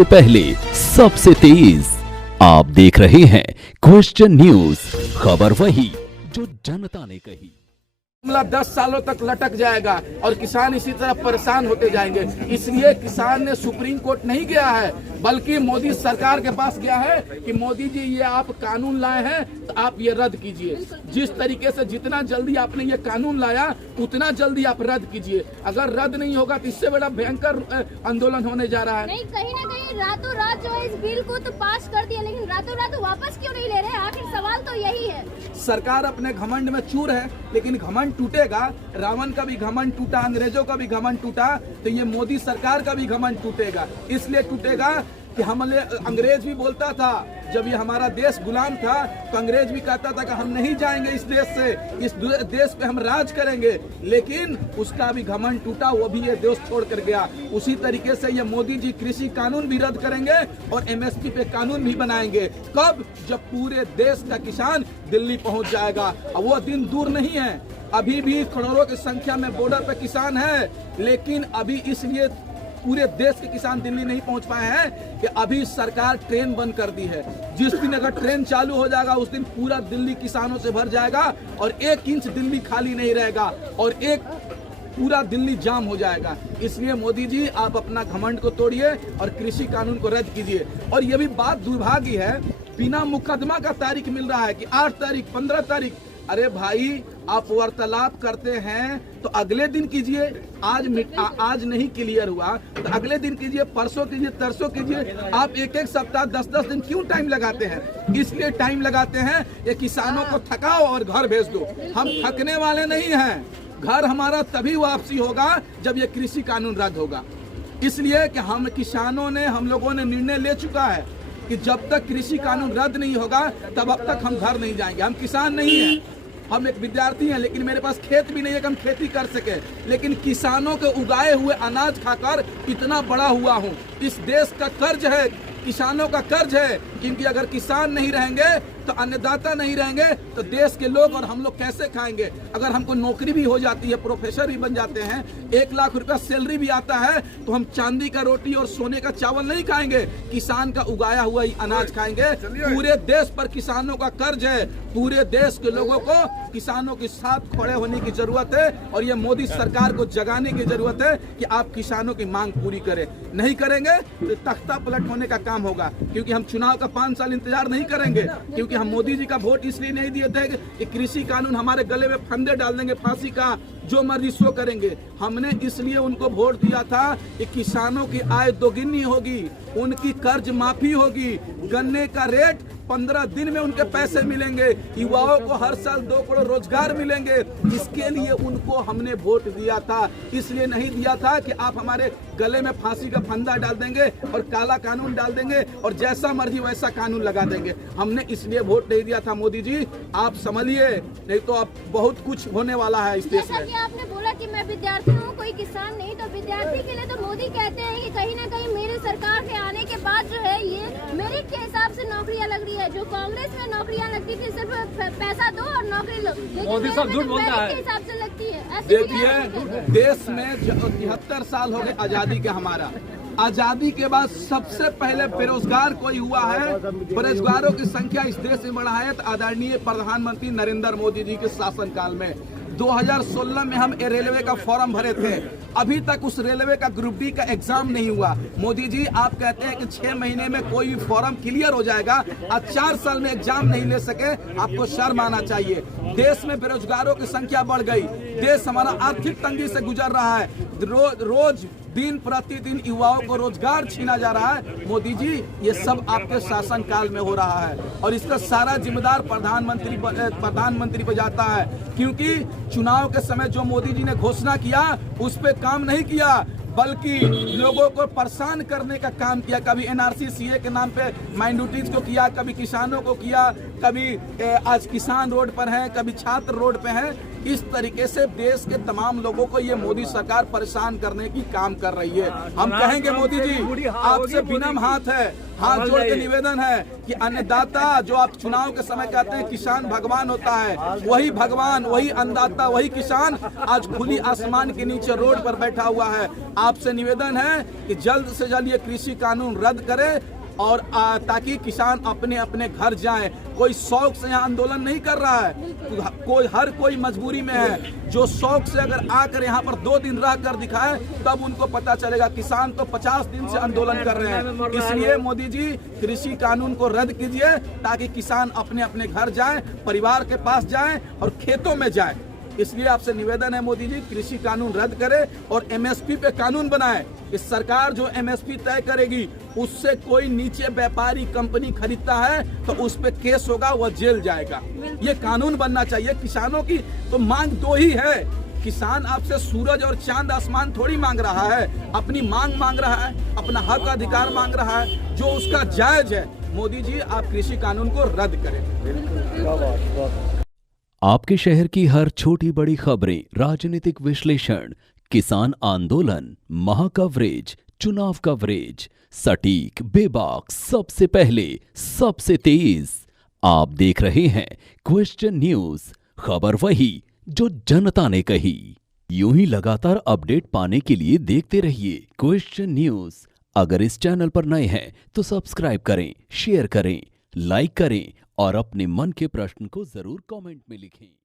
सबसे पहले, सबसे तेज आप देख रहे हैं क्वेश्चन न्यूज, खबर वही जो जनता ने कही। मामला 10 सालों तक लटक जाएगा और किसान इसी तरह परेशान होते जाएंगे। इसलिए किसान ने सुप्रीम कोर्ट नहीं गया है, बल्कि मोदी सरकार के पास गया है कि मोदी जी ये आप कानून लाए हैं तो आप ये रद्द कीजिए। जिस तरीके से जितना जल्दी आपने ये कानून लाया उतना जल्दी आप रद्द कीजिए। अगर रद्द नहीं होगा तो इससे बड़ा भयंकर आंदोलन होने जा रहा है। नहीं, कहीं ना कहीं रातों रात जो है इस बिल को तो पास कर दिया, लेकिन रातों रात वापस क्यों नहीं ले रहे? आखिर सवाल तो यही है। सरकार अपने घमंड में चूर है, लेकिन घमंड टूटेगा। रावण का भी घमंड टूटा, अंग्रेजों का भी घमंड टूटा, तो ये मोदी सरकार का भी घमंड टूटेगा। इसलिए टूटेगा कि अंग्रेज भी बोलता था, जब ये हमारा देश गुलाम था तो अंग्रेज भी कहता था कि हम नहीं जाएंगे इस देश से, इस देश पे हम राज करेंगे, लेकिन उसका भी घमंड टूटा, वो भी ये देश छोड़ कर गया। उसी तरीके से ये मोदी जी कृषि कानून भी रद्द करेंगे और एमएसपी पे कानून भी बनाएंगे। कब? जब पूरे देश का किसान दिल्ली पहुंच जाएगा। अब वो दिन दूर नहीं है। अभी भी करोड़ों की संख्या में बॉर्डर पे किसान है, लेकिन अभी इसलिए पूरे देश के किसान दिल्ली नहीं पहुंच पाए हैं कि अभी सरकार ट्रेन बंद कर दी है। जिस दिन अगर ट्रेन चालू हो जाएगा उस दिन पूरा दिल्ली किसानों से भर जाएगा और 1 इंच दिल्ली खाली नहीं रहेगा और पूरा दिल्ली जाम हो जाएगा। इसलिए मोदी जी आप अपना घमंड को तोड़िए और कृषि कानून को रद्द कीजिए। और ये भी बात दुर्भाग्य है, बिना मुकदमा का तारीख मिल रहा है कि 8 तारीख 15 तारीख। अरे भाई, आप वार्तालाप करते हैं तो अगले दिन कीजिए। आज नहीं क्लियर हुआ तो अगले दिन कीजिए, परसों कीजिए, तरसों कीजिए। आप एक सप्ताह 10 दिन क्यों टाइम लगाते हैं? इसलिए टाइम लगाते हैं ये किसानों को थकाओ और घर भेज दो। हम थकने वाले नहीं हैं। घर हमारा तभी वापसी होगा जब ये कृषि कानून रद्द होगा। इसलिए कि हम लोगों ने निर्णय ले चुका है कि जब तक कृषि कानून रद्द नहीं होगा तब अब तक हम घर नहीं जाएंगे। हम किसान नहीं हैं, हम एक विद्यार्थी हैं, लेकिन मेरे पास खेत भी नहीं है कि हम खेती कर सके। लेकिन किसानों के उगाए हुए अनाज खाकर इतना बड़ा हुआ हूँ। इस देश का कर्ज है, किसानों का कर्ज है, क्योंकि अगर किसान नहीं रहेंगे तो अन्नदाता नहीं रहेंगे तो देश के लोग और हम लोग कैसे खाएंगे? अगर हमको नौकरी भी हो जाती है, प्रोफेसर भी बन जाते हैं, 1 लाख रुपया सैलरी भी आता है, तो हम चांदी का रोटी और सोने का चावल नहीं खाएंगे, किसान का उगाया हुआ ही अनाज खाएंगे। पूरे देश पर किसानों का कर्ज है। पूरे देश के लोगों को किसानों के साथ खड़े होने की जरूरत है और ये मोदी सरकार को जगाने की जरूरत है कि आप किसानों की मांग पूरी करें। नहीं करेंगे तो तख्ता पलट होने का काम होगा, क्योंकि हम चुनाव का 5 साल इंतजार नहीं करेंगे। क्योंकि हम मोदी जी का वोट इसलिए नहीं दिए थे कि कृषि कानून हमारे गले में फंदे डाल देंगे, फांसी का जो मर्जी सो करेंगे। हमने इसलिए उनको वोट दिया था कि किसानों की आय दोगुनी होगी, उनकी कर्ज माफी होगी, गन्ने का रेट 15 दिन में उनके पैसे मिलेंगे, युवाओं को हर साल 2 करोड़ रोजगार मिलेंगे। इसके लिए उनको हमने वोट दिया था। इसलिए नहीं दिया था कि आप हमारे गले में फांसी का फंदा डाल देंगे और काला कानून डाल देंगे और जैसा मर्जी वैसा कानून लगा देंगे। हमने इसलिए वोट नहीं दिया था। मोदी जी आप संभलिए, नहीं तो अब बहुत कुछ होने वाला है इस देश में। आपने बोला कि मैं विद्यार्थी हूँ, कोई किसान नहीं, तो विद्यार्थी के लिए तो मोदी कहते हैं कि कहीं ना कहीं मेरी सरकार के आने के बाद जो है ये मेरिट के हिसाब से नौकरियाँ लग रही है। जो कांग्रेस में नौकरियाँ लगती थी सिर्फ पैसा दो और नौकरी लो, मोदी सब झूठ बोलता है। के हिसाब से लगती है। देखिए, देश में 73 साल हो गए आजादी के। हमारा आजादी के बाद सबसे पहले बेरोजगार कोई हुआ है, बेरोजगारों की संख्या इस देश में बढ़ा है तो आदरणीय प्रधानमंत्री नरेंद्र मोदी जी के शासनकाल में। 2016 में हम रेलवे का फॉर्म भरे थे, अभी तक उस रेलवे का ग्रुप डी का एग्जाम नहीं हुआ। मोदी जी आप कहते हैं कि 6 महीने में कोई भी फॉर्म क्लियर हो जाएगा, आज 4 साल में एग्जाम नहीं ले सके, आपको शर्म आना चाहिए। देश में बेरोजगारों की संख्या बढ़ गई, देश हमारा आर्थिक तंगी से गुजर रहा है, रोज दिन प्रतिदिन युवाओं को रोजगार छीना जा रहा है। मोदी जी ये सब आपके शासन काल में हो रहा है और इसका सारा जिम्मेदार प्रधानमंत्री को जाता है, क्योंकि चुनाव के समय जो मोदी जी ने घोषणा किया उस पे काम नहीं किया, बल्कि लोगों को परेशान करने का काम किया। कभी एनआरसी सीए के नाम पे माइनॉरिटीज को किया, कभी किसानों को किया, कभी आज किसान रोड पर हैं, कभी छात्र रोड पे हैं। इस तरीके से देश के तमाम लोगों को ये मोदी सरकार परेशान करने की काम कर रही है। हम कहेंगे मोदी जी, आपसे विनम्र हाथ जोड़ के निवेदन है कि अन्नदाता, जो आप चुनाव के समय कहते हैं किसान भगवान होता है, वही भगवान, वही अन्नदाता, वही किसान आज खुली आसमान के नीचे रोड पर बैठा हुआ है। आपसे निवेदन है कि जल्द से जल्द ये कृषि कानून रद्द करे और ताकि किसान अपने अपने घर जाएं। कोई शौक से यहाँ आंदोलन नहीं कर रहा है, हर कोई मजबूरी में है। जो शौक से अगर आकर यहाँ पर 2 दिन रह कर दिखाए तब उनको पता चलेगा। किसान तो 50 दिन से आंदोलन कर रहे हैं। इसलिए मोदी जी, कृषि कानून को रद्द कीजिए ताकि किसान अपने अपने घर जाएं, परिवार के पास जाएं और खेतों में जाएं। इसलिए आपसे निवेदन है मोदी जी, कृषि कानून रद्द करें और एमएसपी पे कानून बनाएं। इस सरकार जो एमएसपी तय करेगी उससे कोई नीचे व्यापारी कंपनी खरीदता है तो उस पे केस होगा, वह जेल जाएगा। ये कानून बनना चाहिए। किसानों की तो मांग 2 ही है। किसान आपसे सूरज और चांद आसमान थोड़ी मांग रहा है, अपनी मांग रहा है, अपना हक अधिकार मांग रहा है जो उसका जायज है। मोदी जी, आप कृषि कानून को रद्द करें। आपके शहर की हर छोटी बड़ी खबरें, राजनीतिक विश्लेषण, किसान आंदोलन, महा कवरेज, चुनाव कवरेज, सटीक, बेबाक, सबसे पहले, सबसे तेज। आप देख रहे हैं क्वेश्चन न्यूज, खबर वही जो जनता ने कही। यूं ही लगातार अपडेट पाने के लिए देखते रहिए क्वेश्चन न्यूज। अगर इस चैनल पर नए हैं तो सब्सक्राइब करें, शेयर करें, लाइक करें और अपने मन के प्रश्न को जरूर कमेंट में लिखें।